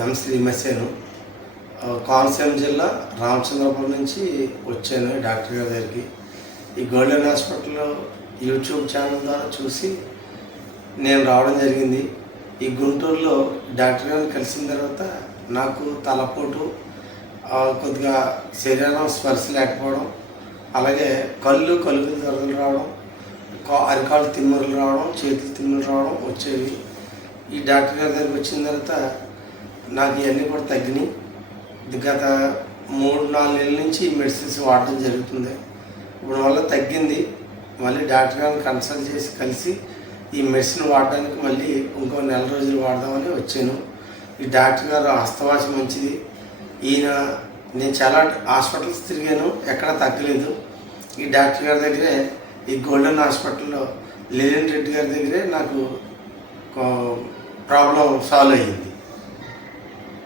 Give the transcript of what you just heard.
ఎం శ్రీమసేను, కోనసీమ జిల్లా రామచంద్రపురం నుంచి వచ్చాను డాక్టర్ గారి దగ్గరికి. ఈ గోల్డెన్ హాస్పిటల్లో యూట్యూబ్ ఛానల్ ద్వారా చూసి నేను రావడం జరిగింది. ఈ గుంటూరులో డాక్టర్ గారిని కలిసిన తర్వాత నాకు తలపోటు, కొద్దిగా శరీరం స్పర్శ లేకపోవడం, అలాగే కలుగులు దొరదలు రావడం, అరికాళ్ళు తిమ్మురులు రావడం, చేతులు తిమ్ములు రావడం వచ్చేవి. ఈ డాక్టర్ గారి దగ్గరికి వచ్చిన తర్వాత నాకు ఇవన్నీ కూడా తగ్గినాయి. గత 3-4 నెలల నుంచి ఈ మెడిసిన్స్ వాడటం జరుగుతుంది. ఇప్పుడు వల్ల తగ్గింది. మళ్ళీ డాక్టర్ గారిని కన్సల్ట్ చేసి కలిసి ఈ మెడిసిన్ వాడడానికి మళ్ళీ ఇంకో 4 నెల రోజులు వాడదామని వచ్చాను. ఈ డాక్టర్ గారు హస్తవాసి మంచిది. నేను చాలా హాస్పిటల్స్ తిరిగాను, ఎక్కడ తగ్గలేదు. ఈ డాక్టర్ గారి దగ్గరే, ఈ గోల్డెన్ హాస్పిటల్లో లీలన్ రెడ్డి గారి దగ్గరే నాకు ప్రాబ్లం సాల్వ్ అయ్యింది.